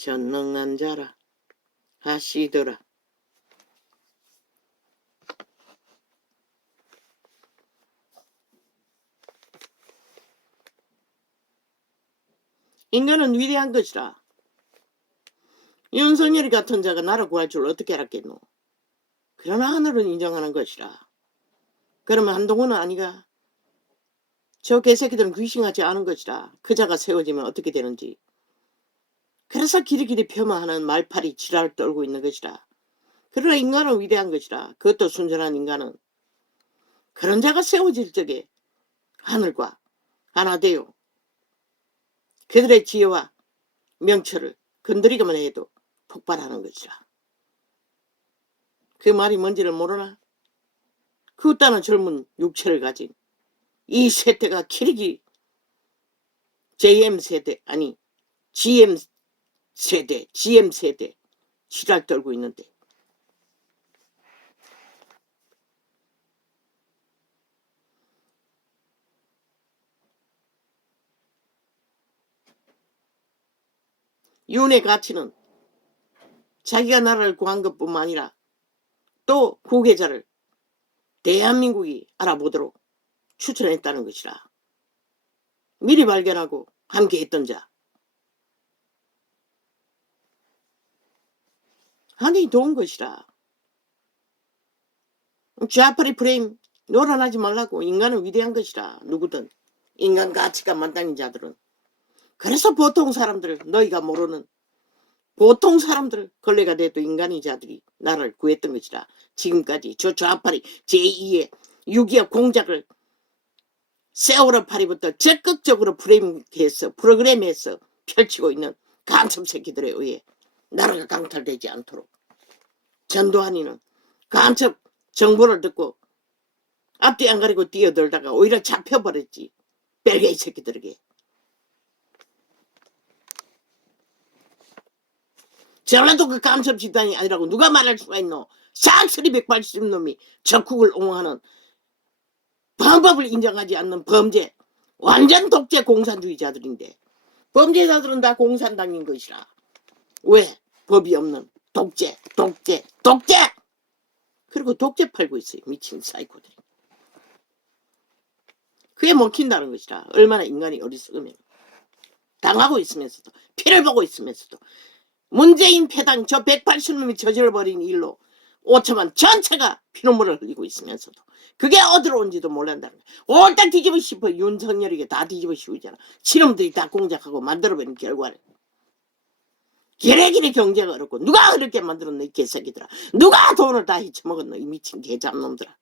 전능한 자라 하시더라. 인간은 위대한 것이라. 윤석열이 같은 자가 나라 구할 줄 어떻게 알았겠노. 그러나 하늘은 인정하는 것이라. 그러면 한동훈은 아니가. 저 개새끼들은 귀신같지 않은 것이라. 그 자가 세워지면 어떻게 되는지. 그래서 기리기리 폄하하는 말팔이 지랄을 떨고 있는 것이라. 그러나 인간은 위대한 것이라. 그것도 순전한 인간은. 그런 자가 세워질 적에 하늘과 하나 되어 그들의 지혜와 명철을 건드리기만 해도 폭발하는 것이라. 그 말이 뭔지를 모르나? 그 따는 젊은 육체를 가진 이 세대가 기리기 JM세대 아니 GM세대 지랄 떨고 있는데 윤의 가치는 자기가 나라를 구한 것뿐만 아니라 또 후계자를 대한민국이 알아보도록 추천했다는 것이라. 미리 발견하고 함께했던 자. 하기 좋은 것이라. 좌파리 프레임 놀아나지 말라고. 인간은 위대한 것이라. 누구든 인간 가치가 만땅인 자들은. 그래서 보통 사람들, 너희가 모르는 보통 사람들 걸레가 돼도 인간인 자들이 나라를 구했던 것이라. 지금까지 저 좌파리 제2의 6.25 공작을 세월호 파리부터 적극적으로 프로그램에서 펼치고 있는 간첩 새끼들에 의해 나라가 강탈되지 않도록 전두환이는 간첩 정보를 듣고 앞뒤 안 가리고 뛰어들다가 오히려 잡혀버렸지. 벨게이 새끼들에게. 전라도 그 간첩 집단이 아니라고 누가 말할 수가 있노. 쌍스리 180놈이 적국을 옹호하는 방법을 인정하지 않는 범죄 완전 독재 공산주의자들인데 범죄자들은 다 공산당인 것이라. 왜? 법이 없는 독재 그리고 독재 팔고 있어요. 미친 사이코들이. 그게 먹힌다는 것이라. 얼마나 인간이 어리석으면. 당하고 있으면서도 피를 보고 있으면서도 문재인 패당 저 180놈이 저질러버린 일로 5천만 전체가 피눈물을 흘리고 있으면서도 그게 어디로 온지도 몰란다는 거야. 옳딱 뒤집어 씌워. 윤석열에게 다 뒤집어 씌우잖아. 친놈들이 다 공작하고 만들어버린 결과를. 기레기레 경제가 어렵고 누가 그렇게 만들었노 이 개새끼들아. 누가 돈을 다 헤쳐먹었노 이 미친 개잡놈들아.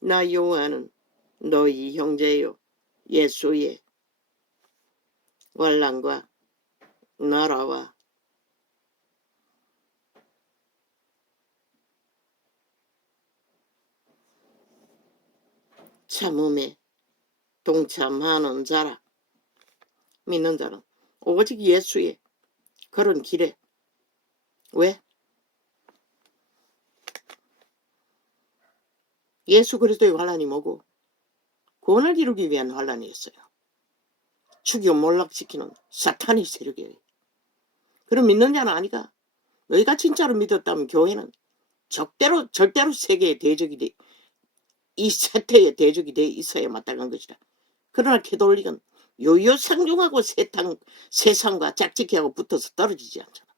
나 여호와는 너희 형제요 예수의 원랑과 나라와 참음에 동참하는 자라. 믿는 자는 오직 예수의 그런 길에. 왜? 예수 그리스도의 환란이 뭐고? 구원을 이루기 위한 환란이었어요. 죽여 몰락시키는 사탄의 세력이에요. 그럼 믿는 자는 아니가. 너희가 진짜로 믿었다면 교회는 절대로 세계의 대적이 돼, 이 세태의 대적이 돼 있어야 마땅한 것이다. 그러나 캐톨릭은 요요 상중하고 세상과 짝짓기하고 붙어서 떨어지지 않잖아.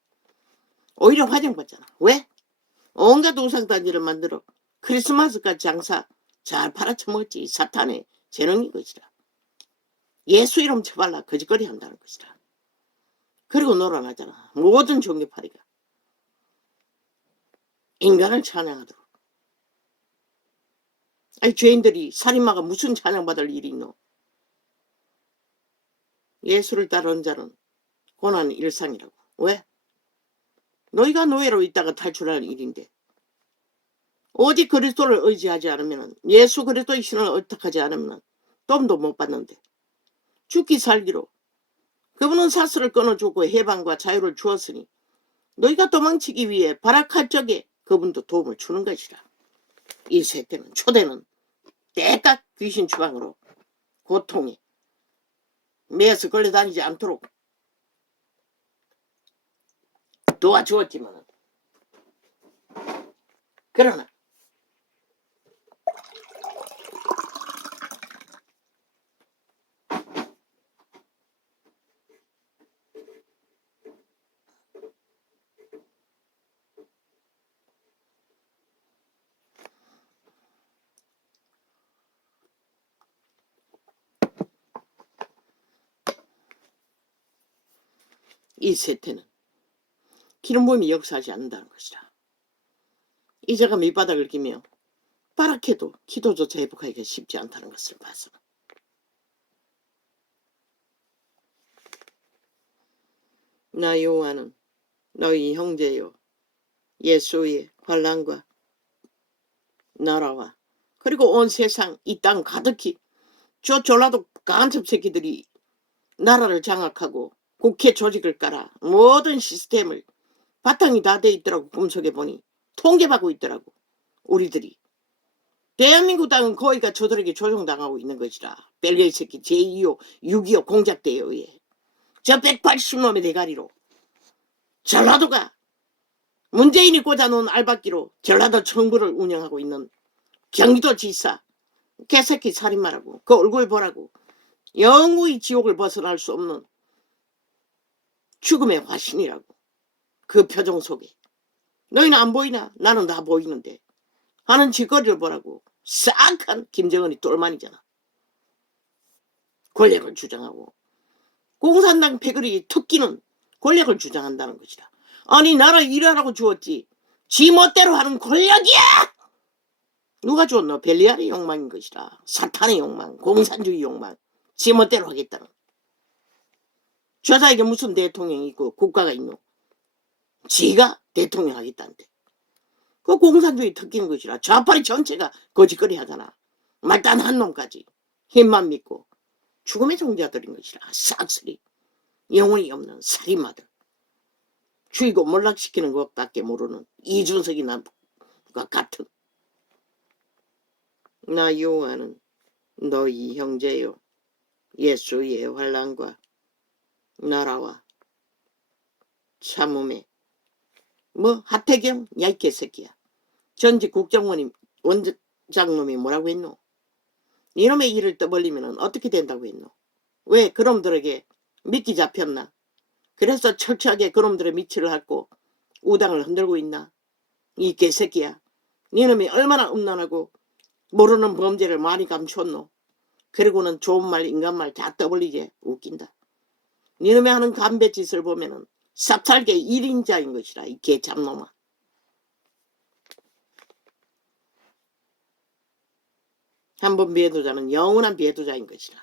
오히려 환영받잖아. 왜? 온갖 우상단지를 만들어 크리스마스까지 장사 잘 팔아쳐먹었지. 사탄의 재능인 것이다. 예수 이름 쳐발라 거짓거리 한다는 것이다. 그리고 놀아나잖아. 모든 종교파리가 인간을 찬양하도록. 아니 죄인들이 살인마가 무슨 찬양받을 일이 있노. 예수를 따르는 자는 고난의 일상이라고. 왜? 너희가 노예로 있다가 탈출하는 일인데 오직 그리스도를 의지하지 않으면, 예수 그리스도의 신을 의탁하지 않으면 덤도 못 받는데 죽기 살기로 그분은 사슬을 끊어주고 해방과 자유를 주었으니 너희가 도망치기 위해 발악할 적에 그분도 도움을 주는 것이라. 이 세대는 초대는 때깍 귀신 추방으로 고통에 매여서 걸려다니지 않도록 도와주었지만 그러나 이 세태는 기름 부음이 역사하지 않는다는 것이라. 이자가 밑바닥을 기며 빠락해도 기도조차 회복하기가 쉽지 않다는 것을 봐서 나 여호와는 너희 형제요 예수의 환난과 나라와 그리고 온 세상 이 땅 가득히 저 전라도 간첩 새끼들이 나라를 장악하고 국회 조직을 깔아 모든 시스템을 바탕이 다 돼 있더라고. 꿈속에 보니 통계받고 있더라고. 우리들이 대한민국 땅은 거의가 저들에게 조종당하고 있는 것이라. 벨기에 새끼 제2호 6.25 공작대에 의해 저 180놈의 대가리로 전라도가 문재인이 꽂아놓은 알박기로 전라도 정부를 운영하고 있는 경기도지사 개새끼 살인마라고. 그 얼굴 보라고. 영구히 지옥을 벗어날 수 없는 죽음의 화신이라고. 그 표정 속에 너희는 안 보이나? 나는 다 보이는데 하는 짓거리를 보라고. 싹한 김정은이 똘만이잖아. 권력을 주장하고 공산당 패거리 특기는 권력을 주장한다는 것이다. 아니 나라 일하라고 주었지 지 멋대로 하는 권력이야. 누가 주었노? 벨리알의 욕망인 것이다. 사탄의 욕망, 공산주의 욕망, 지 멋대로 하겠다는. 저자에게 무슨 대통령이 있고 국가가 있노? 지가 대통령 하겠다는데. 그 공산주의 특기인 것이라. 좌파리 전체가 거짓거리 하잖아. 말단 한 놈까지 힘만 믿고 죽음의 종자들인 것이라. 싹쓸이 영혼이 없는 살인마들. 죽이고 몰락시키는 것밖에 모르는 이준석이나 같은. 나 여호와는 너희 형제요 예수의 환난과 나라와 참음에 뭐 하태경 야 이 개새끼야. 전직 국정원이 원장놈이 뭐라고 했노? 이놈의 일을 떠벌리면 어떻게 된다고 했노? 왜 그놈들에게 미끼 잡혔나? 그래서 철저하게 그놈들의 미치를 핥고 우당을 흔들고 있나? 이 개새끼야. 니놈이 얼마나 음란하고 모르는 범죄를 많이 감추었노? 그리고는 좋은 말 인간말 다 떠벌리게. 웃긴다. 니놈이 하는 감배짓을 보면은 쌉살개 1인자인 것이라. 이 개잡놈아. 한번 배도자는 영원한 배도자인 것이라.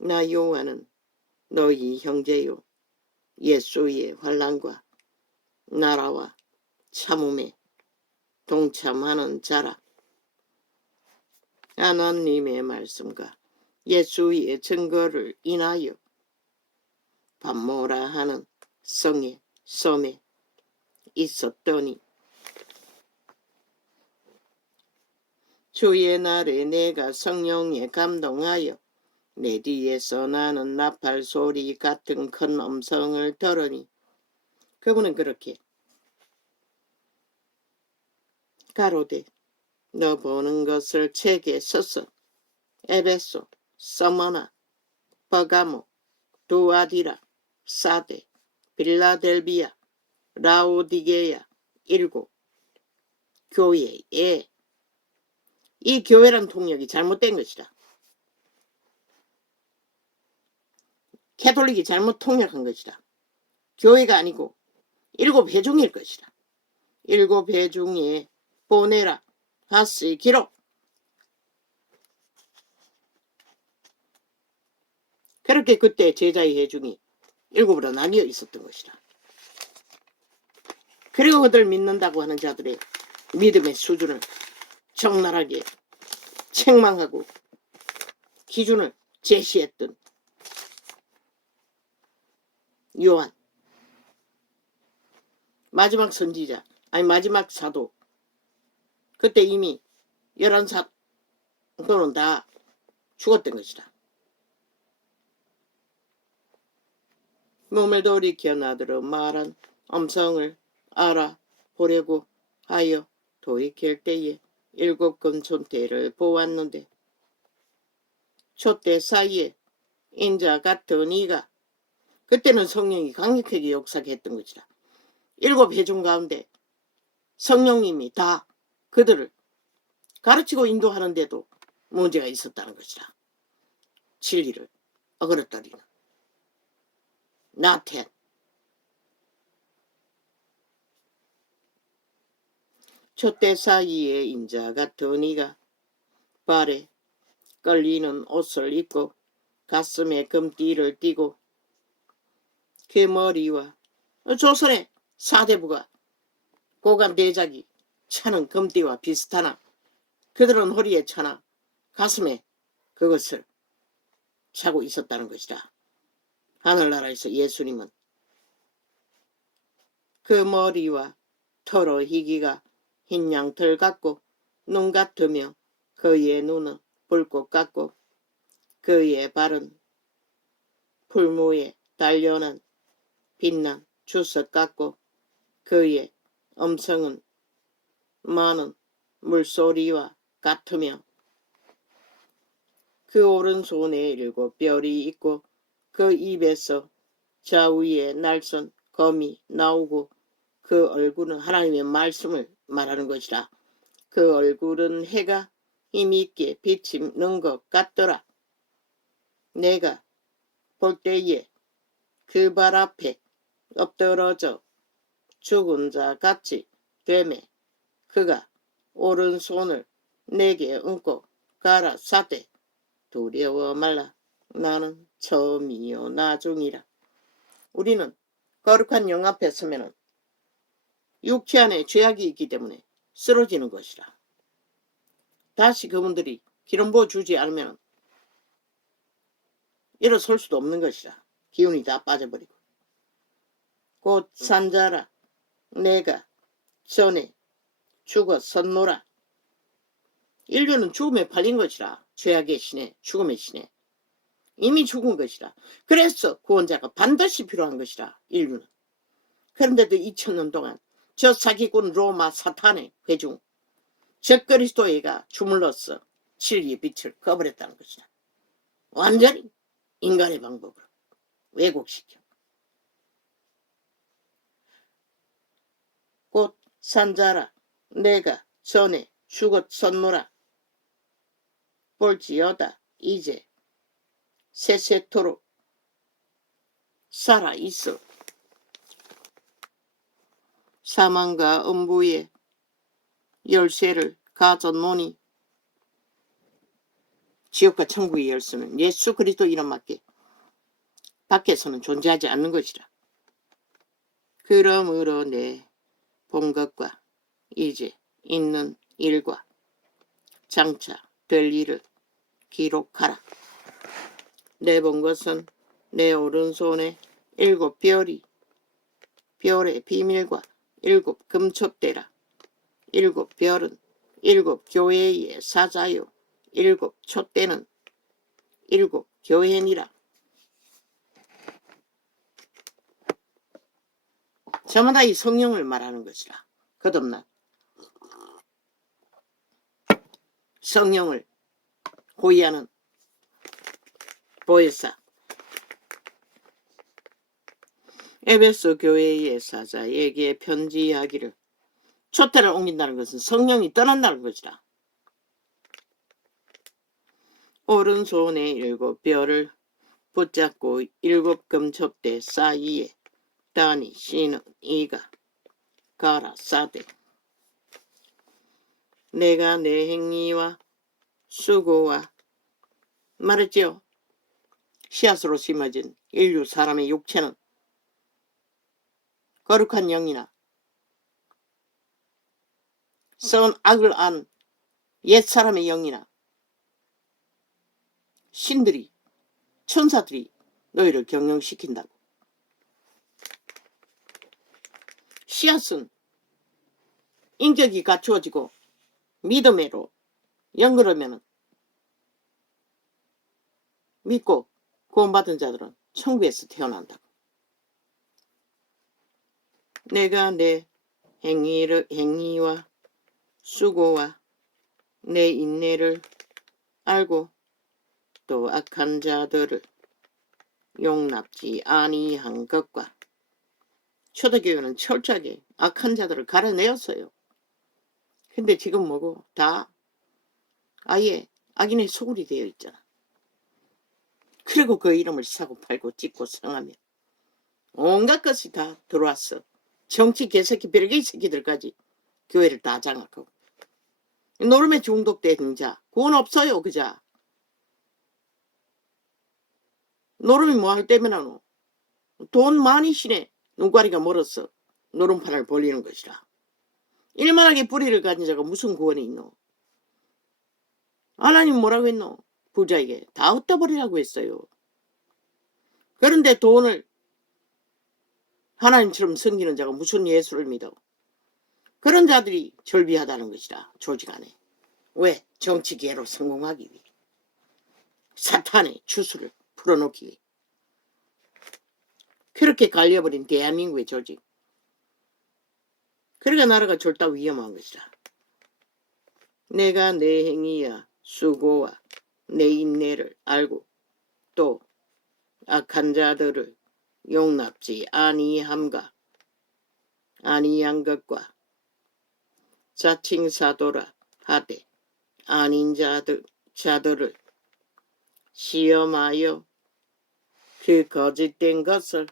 나 여호와는 너희 형제요 예수의 환난과 나라와 참음에 동참하는 자라. 하나님의 말씀과 예수의 증거를 인하여 밤모라 하는 성의 섬에 있었더니 주의 날에 내가 성령에 감동하여 내 뒤에서 나는 나팔 소리 같은 큰 음성을 들으니. 그분은 그렇게 가로되 너 보는 것을 책에 써서 에베소, 서머나, 버가모, 두아디라, 사데, 빌라델비아, 라오디게야 7 교회에. 이 교회란 통역이 잘못된 것이다. 캐톨릭이 잘못 통역한 것이다. 교회가 아니고 7 회중일 것이다. 7 회중에 보내라 하시 기록. 그렇게 그때 제자의 회중이 7으로 나뉘어 있었던 것이다. 그리고 그들 믿는다고 하는 자들의 믿음의 수준을 적나라하게 책망하고 기준을 제시했던 요한, 마지막 선지자, 아니 마지막 사도. 그때 이미 11사도는 다 죽었던 것이다. 몸을 돌이켜 나더러 말한 음성을 알아보려고 하여 돌이킬 때에 7 금촌대를 보았는데 촛대 사이에 인자 같은 이가, 그때는 성령이 강력하게 역사했던 것이라. 7 회중 가운데 성령님이 다 그들을 가르치고 인도하는데도 문제가 있었다는 것이라. 진리를 어그러뜨리는 나태한 촛대 사이에 인자 같은 이가 발에 끌리는 옷을 입고 가슴에 금띠를 띠고 그 머리와 조선의 사대부가 고관 대작이 차는 금띠와 비슷하나 그들은 허리에 차나 가슴에 그것을 차고 있었다는 것이다. 하늘나라에서 예수님은 그 머리와 털의 희기가 흰 양털 같고 눈 같으며 그의 눈은 불꽃 같고 그의 발은 풀무에 달려는 빛난 주석 같고 그의 음성은 많은 물소리와 같으며 그 오른손에 7 뼈리 있고 그 입에서 좌우에 날선 검이 나오고 그 얼굴은 하나님의 말씀을 말하는 것이라. 그 얼굴은 해가 힘있게 비치는 것 같더라. 내가 볼 때에 그 발 앞에 엎드러져 죽은 자 같이 되매 그가 오른손을 내게 얹고 가라사대 두려워 말라. 나는 처음이요 나중이라. 우리는 거룩한 영 앞에 서면은 육체 안에 죄악이 있기 때문에 쓰러지는 것이라. 다시 그분들이 기름 부어 주지 않으면 일어설 수도 없는 것이라. 기운이 다 빠져버리고. 곧 산자라 내가 전에 죽었었노라. 인류는 죽음에 팔린 것이라. 죄악의 신에, 죽음의 신에 이미 죽은 것이라. 그래서 구원자가 반드시 필요한 것이라. 인류는. 그런데도 2000년 동안 저 사기꾼 로마 사탄의 회중 적그리스도애가 주물러서 진리의 빛을 꺼버렸다는 것이다. 완전히 인간의 방법으로 왜곡시켜. 곧 산자라 내가 전에 죽었었노라. 볼지어다 이제 세세토록 살아있어. 사망과 음부의 열쇠를 가졌노니 지옥과 천국의 열쇠는 예수 그리스도 이름밖에 밖에서는 존재하지 않는 것이라. 그러므로 내 본 것과 이제 있는 일과 장차 될 일을 기록하라. 내 본 것은 내 오른손에 7 별이 별의 비밀과 7 금촛대라. 7 별은 7 교회의 사자요 7 촛대는 7 교회니라. 저마다 이 성령을 말하는 것이라. 거듭난 성령을 호위하는 보혜사 에베소 교회의 사자에게 편지하기를. 촛대를 옮긴다는 것은 성령이 떠난다는 것이라. 오른손에 7 별을 붙잡고 7 금촛대 사이에 다니시는 이가 가라사대 내가 내 행위와 수고와 말했지요. 씨앗으로 심어진 인류 사람의 육체는 거룩한 영이나 선 악을 안 옛사람의 영이나 신들이 천사들이 너희를 경영시킨다고. 씨앗은 인격이 갖추어지고 믿음으로 연결하면 믿고 구원받은 자들은 천국에서 태어난다고. 내가 내 행위와 수고와 내 인내를 알고 또 악한 자들을 용납지 아니한 것과 초대교회는 철저하게 악한 자들을 갈아내었어요. 근데 지금 뭐고 다 아예 악인의 소굴이 되어 있잖아. 그리고 그 이름을 사고 팔고 찍고 성하며 온갖 것이 다 들어왔어. 정치 개새끼 베르게이 새끼들까지 교회를 다 장악하고 노름에 중독된 자 구원 없어요. 그자 노름이 뭐 할 때면 하노? 돈 많이 시네. 눈가리가 멀었어. 노름판을 벌리는 것이라. 일만하게 뿌리를 가진 자가 무슨 구원이 있노? 하나님 뭐라고 했노? 부자에게 다 흩어버리라고 했어요. 그런데 돈을 하나님처럼 섬기는 자가 무슨 예수를 믿어? 그런 자들이 절비하다는 것이라. 조직 안에. 왜? 정치계로 성공하기 위해. 사탄의 주술을 풀어놓기 위해. 그렇게 갈려버린 대한민국의 조직. 그러니까 나라가 절대 위험한 것이라. 내가 내 행위와 수고와 내 인내를 알고 또 악한 자들을 용납지 아니한 것과 자칭사도라 하되 아닌 자들을 시험하여 그 거짓된 것을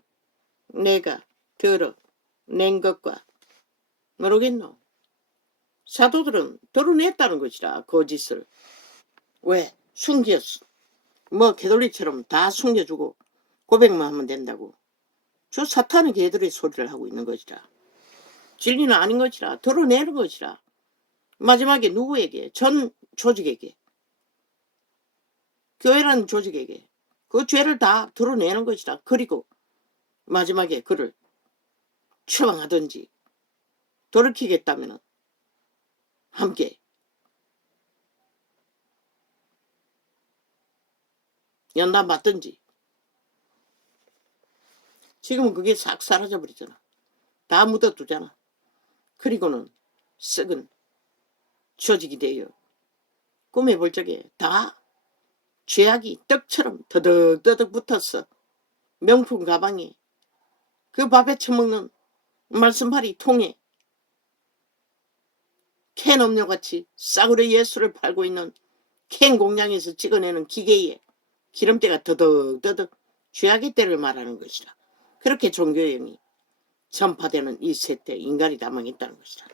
내가 드러낸 것과 모르겠노? 사도들은 드러냈다는 것이라. 거짓을. 왜? 숨겼어. 뭐 개돌리처럼 다 숨겨주고 고백만 하면 된다고. 저 사탄은 개들의 소리를 하고 있는 것이라. 진리는 아닌 것이라. 드러내는 것이라. 마지막에 누구에게? 전 조직에게. 교회라는 조직에게. 그 죄를 다 드러내는 것이라. 그리고 마지막에 그를 추방하든지 돌이키겠다면 함께 연단 받든지. 지금은 그게 싹 사라져버리잖아. 다 묻어두잖아. 그리고는 썩은 조직이 되어 꿈에 볼 적에 다 죄악이 떡처럼 더덕더덕 붙었어. 명품 가방에 그 밥에 처먹는 말씀파리 통에 캔 음료같이 싸구려 예수를 팔고 있는 캔 공장에서 찍어내는 기계에 기름때가 더덕더덕 죄악의 때를 말하는 것이라. 그렇게 종교형이 전파되는 이 세대 인간이 다 망했다는 것이라.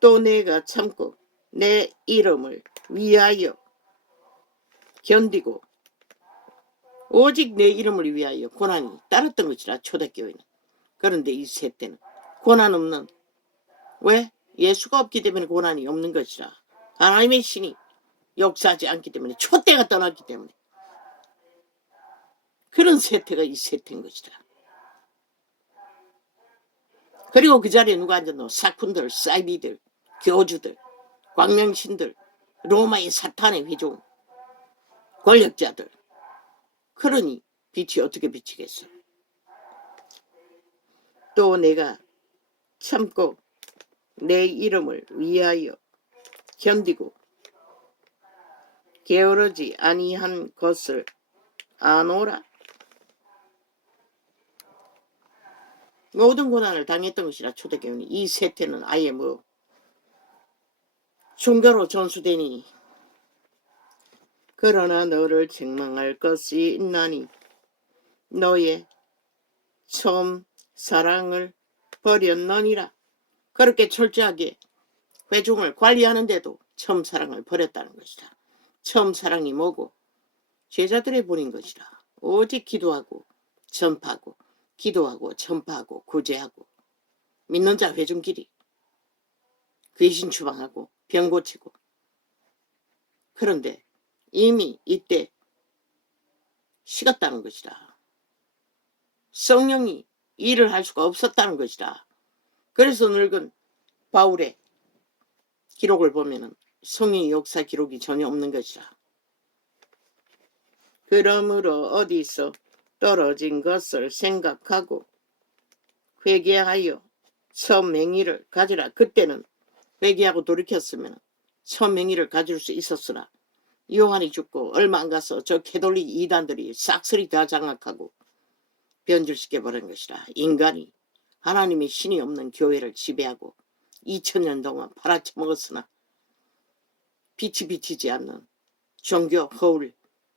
또 내가 참고 내 이름을 위하여 견디고 오직 내 이름을 위하여 고난이 따랐던 것이라. 초대교회는. 그런데 이 세대는 고난 없는. 왜? 예수가 없기 때문에 고난이 없는 것이라. 하나님의 신이 역사하지 않기 때문에, 촛대가 떠났기 때문에. 그런 세태가 이 세태인 것이라. 그리고 그 자리에 누가 앉았노? 사꾼들, 사이비들, 교주들, 광명신들, 로마의 사탄의 회종, 권력자들. 그러니 빛이 어떻게 비치겠어? 또 내가 참고 내 이름을 위하여 견디고 게으르지 아니한 것을 아노라. 모든 고난을 당했던 것이라. 초대교회는. 이 세태는 아예 뭐 종교로 전수되니. 그러나 너를 책망할 것이 있나니 너의 처음 사랑을 버렸느니라. 그렇게 철저하게 회중을 관리하는데도 처음 사랑을 버렸다는 것이다. 처음 사랑이 뭐고? 제자들의 본인 것이라. 오직 기도하고 전파하고 기도하고 전파하고 구제하고 믿는 자 회중끼리 귀신 추방하고 병 고치고. 그런데 이미 이때 식었다는 것이다. 성령이 일을 할 수가 없었다는 것이다. 그래서 늙은 바울의 기록을 보면은 성령의 역사 기록이 전혀 없는 것이다. 그러므로 어디서 떨어진 것을 생각하고 회개하여 처음 맹의를 가지라. 그때는 회개하고 돌이켰으면 처음 맹의를 가질 수 있었으나 요한이 죽고 얼마 안 가서 저 캐톨릭 이단들이 싹쓸이 다 장악하고 변질시켜버린 것이라. 인간이 하나님의 신이 없는 교회를 지배하고 2000년 동안 팔아쳐먹었으나 빛이 비치지 않는 종교 허울,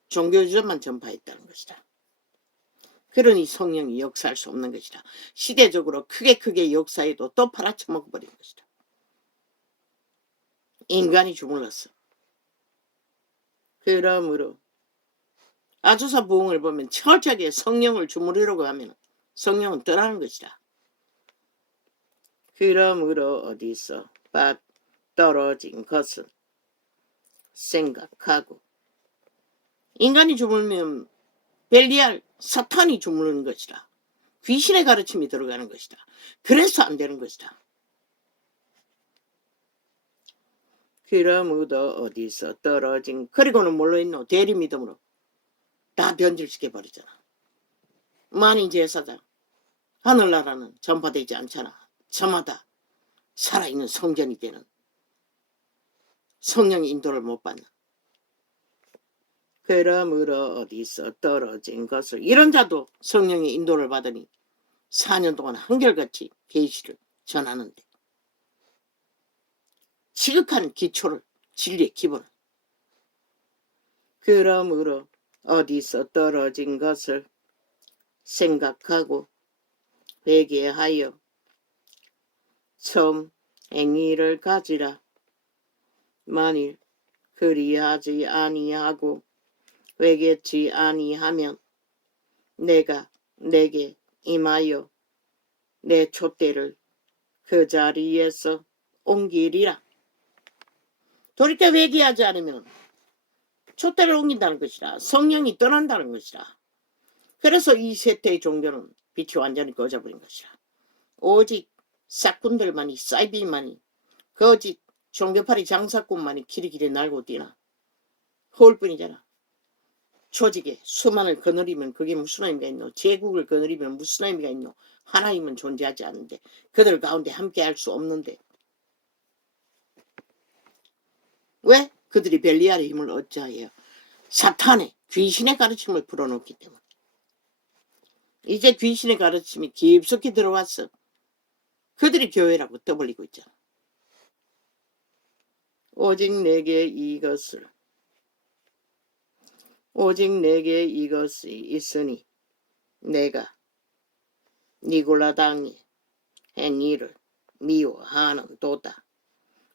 종교주의만 전파했다는 것이다. 그러니 성령이 역사할 수 없는 것이다. 시대적으로 크게 역사해도 또 팔아쳐먹어버린 것이다. 인간이 주물렀어. 그러므로 아주사 부흥을 보면 철저하게 성령을 주무르려고 하면 성령은 떠나는 것이다. 그러므로 어디서 떨어진 것은 생각하고, 인간이 주물면 벨리알 사탄이 주무르는 것이다. 귀신의 가르침이 들어가는 것이다. 그래서 안 되는 것이다. 그러므로 어디서 떨어진, 그리고는 뭘로 있노? 대리믿음으로 다 변질시켜버리잖아. 만인제사장 하늘나라는 전파되지 않잖아. 저마다 살아있는 성전이 되는, 성령의 인도를 못 받는. 그러므로 어디서 떨어진 것을, 이런 자도 성령의 인도를 받으니 4년 동안 한결같이 계시를 전하는데 지극한 기초를, 진리의 기본을. 그러므로 어디서 떨어진 것을 생각하고 회개하여 처음 행위를 가지라. 만일 그리하지 아니하고 회개치 아니하면 내가 내게 임하여 내 촛대를 그 자리에서 옮기리라. 돌이켜 회개하지 않으면 촛대를 옮긴다는 것이라. 성령이 떠난다는 것이라. 그래서 이 세태의 종교는 빛이 완전히 꺼져버린 것이라. 오직 싹군들만이, 사이비만이, 거짓 종교파리 장사꾼만이 기리기리 날고 뛰나 허울뿐이잖아. 조직에 수만을 거느리면 그게 무슨 의미가 있노? 제국을 거느리면 무슨 의미가 있노? 하나님은 존재하지 않는데, 그들 가운데 함께 할 수 없는데. 왜? 그들이 벨리알의 힘을 어찌하여? 사탄의, 귀신의 가르침을 풀어놓기 때문에. 이제 귀신의 가르침이 깊숙이 들어왔어. 그들이 교회라고 떠벌리고 있잖아. 오직 내게 이것이 있으니 내가 니골라당의 행위를 미워하는 도다.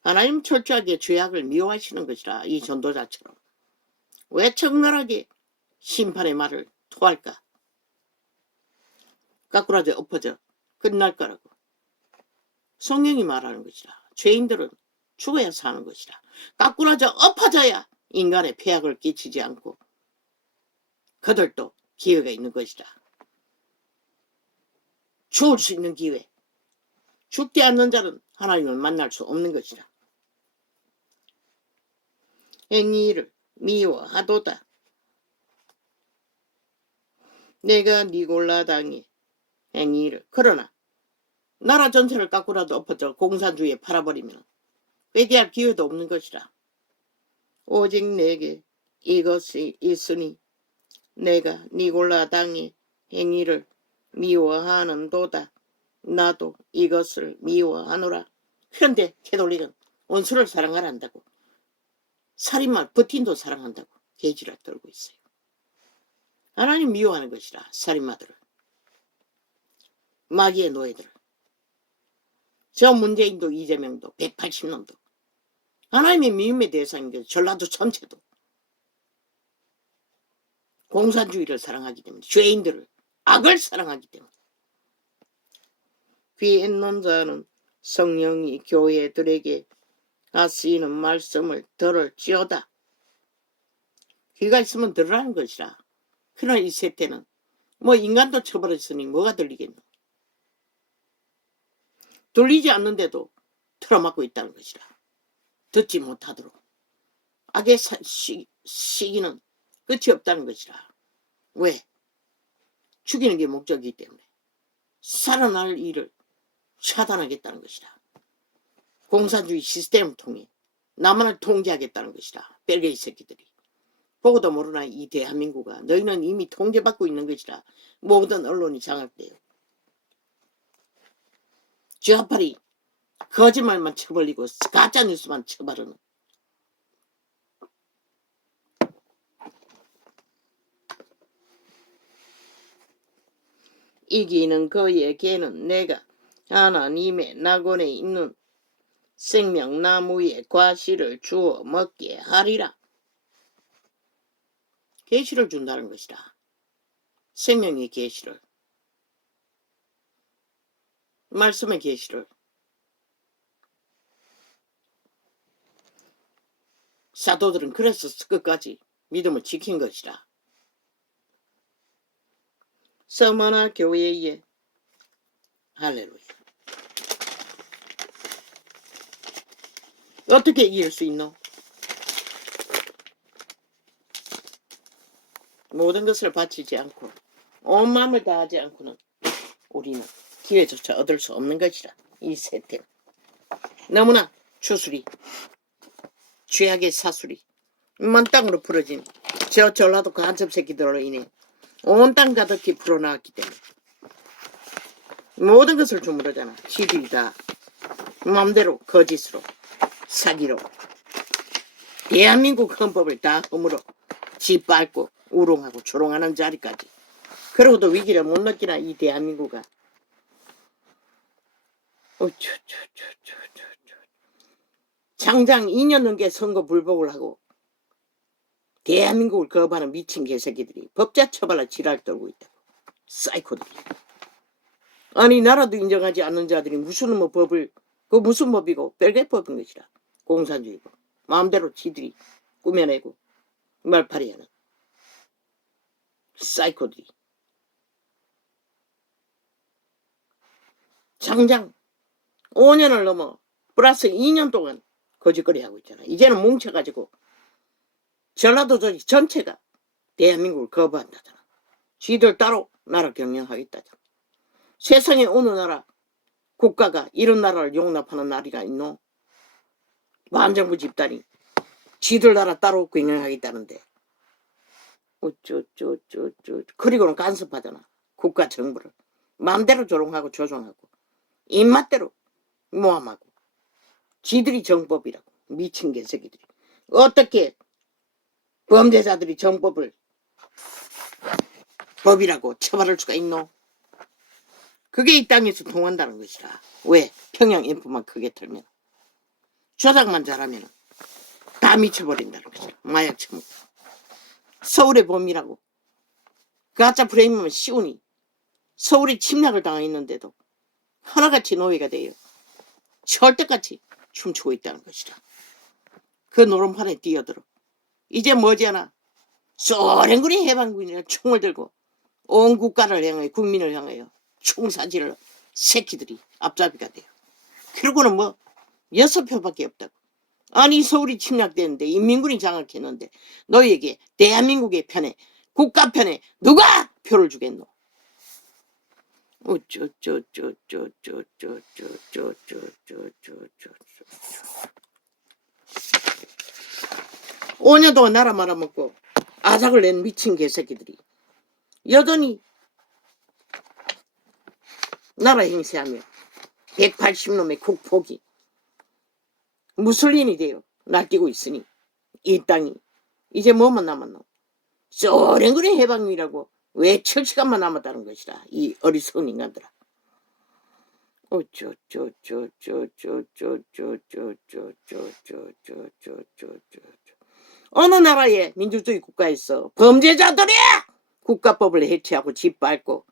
하나님 철저하게 죄악을 미워하시는 것이라. 이 전도자처럼. 왜 적나라하게 심판의 말을 토할까? 까꾸라져 엎어져 끝날 거라고. 성령이 말하는 것이라. 죄인들은 죽어야 사는 것이라. 까꾸라져 엎어져야 인간의 폐악을 끼치지 않고 그들도 기회가 있는 것이다. 죽을 수 있는 기회. 죽지 않는 자는 하나님을 만날 수 없는 것이다. 행위를 미워하도다. 내가 니골라당의 행위를, 그러나 나라 전체를 깎고라도 엎어져 공산주의에 팔아버리면 회개할 기회도 없는 것이라. 오직 내게 이것이 있으니 내가 니골라당의 행위를 미워하는도다. 나도 이것을 미워하노라. 그런데 캐톨릭은 원수를 사랑하란다고, 살인마 부틴도 사랑한다고 개지랄 떨고 있어요. 하나님 미워하는 것이라. 살인마들을, 마귀의 노예들을. 저 문재인도 이재명도 180년도 하나님의 미움의 대상인 게 전라도 전체도 공산주의를 사랑하기 때문에, 죄인들을, 악을 사랑하기 때문에. 귀 있는 자는 성령이 교회들에게 하시는 말씀을 들을지어다. 귀가 있으면 들으라는 것이라. 그러나 이 세태는 뭐 인간도 쳐버렸으니 뭐가 들리겠노? 들리지 않는데도 틀어막고 있다는 것이라. 듣지 못하도록. 악의 시기는 끝이 없다는 것이라. 왜? 죽이는 게 목적이기 때문에. 살아날 일을 차단하겠다는 것이다. 공산주의 시스템을 통해 나만을 통제하겠다는 것이다. 벨게이 새끼들이. 보고도 모르나 이 대한민국아. 너희는 이미 통제받고 있는 것이다. 모든 언론이 장악돼요. 좌파리 거짓말만 쳐벌리고 가짜뉴스만 쳐바르는. 이기는 그의 개는 내가 하나님의 낙원에 있는 생명나무의 과실을 주어 먹게 하리라. 계시를 준다는 것이다. 생명의 계시를. 말씀의 계시를. 사도들은 그래서 끝까지 믿음을 지킨 것이다. 서머나 교회에 할렐루야. 어떻게 이길 수 있노? 모든 것을 바치지 않고 온 마음을 다하지 않고는 우리는 기회조차 얻을 수 없는 것이라. 이 세태 너무나 추수리 죄악의 사수리 만땅으로 풀어진 저 전라도 간첩 새끼들로 인해 온 땅 가득히 풀어나왔기 때문에 모든 것을 주무르잖아. 지들이 다 마음대로 거짓으로 사기로 대한민국 헌법을 다 허물어 짓밟고 우롱하고 조롱하는 자리까지. 그러고도 위기를 못 느끼나 이 대한민국아. 장장 2년 넘게 선거 불복을 하고 대한민국을 거부하는 미친 개새끼들이 법자 처벌할 지랄 떨고 있다고. 사이코들이. 아니 나라도 인정하지 않는 자들이 무슨 뭐 법을, 그 무슨 법이고 벨게법인 것이라. 공산주의법. 마음대로 지들이 꾸며내고 말파리하는 사이코들이. 장장 5년을 넘어 플러스 2년 동안 거짓거리 하고 있잖아. 이제는 뭉쳐가지고 전라도 전체가 대한민국을 거부한다잖아. 지들 따로 나라 경영하겠다잖아. 세상에 어느 나라 국가가 이런 나라를 용납하는 나라가 있노? 반정부 집단이 지들 나라 따로 경영하겠다는데 그리고는 간섭하잖아. 국가 정부를 마음대로 조롱하고 조종하고 입맛대로 모함하고 지들이 정법이라고. 미친 개새끼들이. 어떻게 범죄자들이 정법을 법이라고 처벌할 수가 있노? 그게 이 땅에서 통한다는 것이라. 왜? 평양 인포만 크게 털면 조작만 잘하면 다 미쳐버린다는 것이라. 마약 처먹고 서울의 봄이라고 가짜 프레임이면 쉬우니 서울이 침략을 당했는데도 하나같이 노예가 돼요. 절대같이 춤추고 있다는 것이라. 그 노름판에 뛰어들어 이제 머지않아 소련군이 해방군이라 총을 들고 온 국가를 향하여 국민을 향하여 총사지를 새끼들이 앞잡이가 돼요. 그러고는 뭐 6표밖에 없다고. 아니 서울이 침략되는데 인민군이 장악했는데 너희에게 대한민국의 편에 국가 편에 누가 표를 주겠노? 오년 동안 나라 말아먹고 아작을 낸 미친 개새끼들이 여전히 나라 행세하며 180놈의 국폭이 무슬린이 되어 날뛰고 있으니 이 땅이 이제 뭐만 남았노? 소련군의 해방이라고 외칠 시간만 남았다는 것이다. 이 어리석은 인간들아. 어느 나라의 민주주의 국가에서 범죄자들이 국가법을 해체하고 짓밟고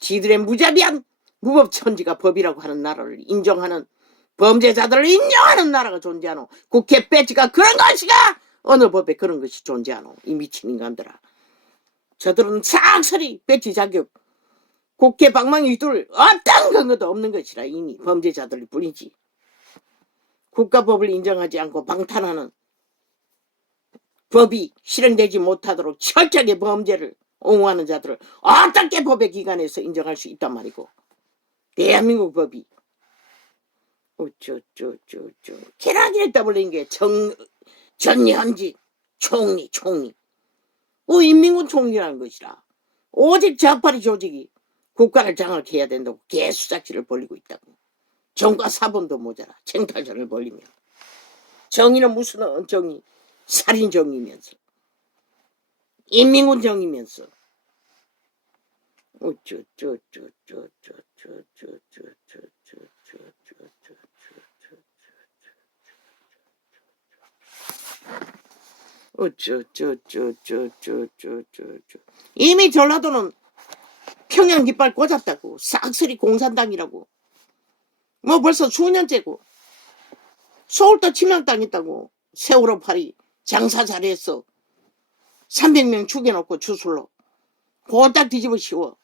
지들의 무자비한 무법천지가 법이라고 하는 나라를 인정하는, 범죄자들을 인정하는 나라가 존재하노? 국회 배지가 그런 것이가? 어느 법에 그런 것이 존재하노? 이 미친 인간들아. 저들은 싹쓸이 배지 자격 국회 방망이 둘 어떤 근거도 없는 것이라. 이미 범죄자들 뿐이지. 국가법을 인정하지 않고 방탄하는, 법이 실행되지 못하도록 철저하게 범죄를 옹호하는 자들을 어떻게 법의 기관에서 인정할 수 있단 말이고. 대한민국 법이. 계란기를 떠벌린 게 전현직 총리. 인민군 총리라는 것이라. 오직 좌파리 조직이 국가를 장악해야 된다고 개수작질을 벌이고 있다고. 정과 사본도 모자라 챙탈전을 벌리며. 정의는 무슨 정의? 살인 정의면서. 인민군 정의면서. 이미 전라도는 평양 깃발 꽂았다고. 싹쓸이 공산당이라고. 뭐 벌써 수년째고. 서울도 침략당했다고. 세월호 파리 장사 잘했어. 300명 죽여놓고 주술로 홀딱 뒤집어 씌워.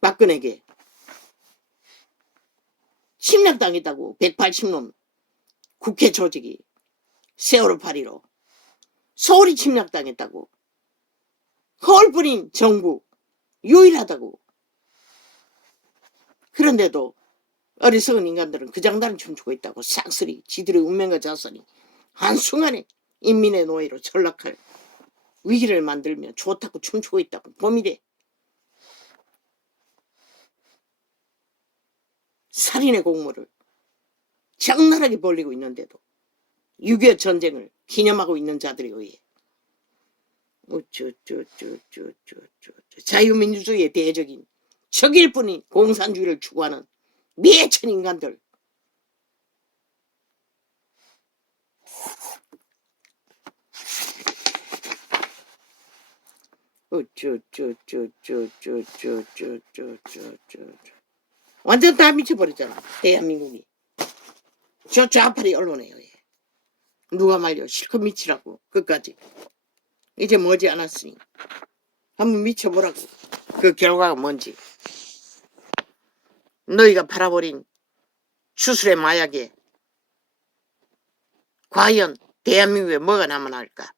박근혜게 침략당했다고. 180놈 국회 조직이 세월호 파리로. 서울이 침략당했다고. 허울뿐인 정부 유일하다고. 그런데도 어리석은 인간들은 그 장단을 춤추고 있다고. 싹쓸이 지들의 운명과 자손이 한순간에 인민의 노예로 전락할 위기를 만들며 좋다고 춤추고 있다고. 봄이래. 살인의 공모를 적나라하게 벌리고 있는데도 6.25 전쟁을 기념하고 있는 자들에 의해 자유민주주의의 대적인 적일 뿐인 공산주의를 추구하는 미해천 인간들. 완전 다 미쳐버렸잖아 대한민국이. 저 좌파리 언론에요. 누가 말려 실컷 미치라고. 끝까지 이제 머지않았으니 한번 미쳐보라고. 그 결과가 뭔지. 너희가 팔아버린 추술의 마약에 과연 대한민국에 뭐가 남아날까.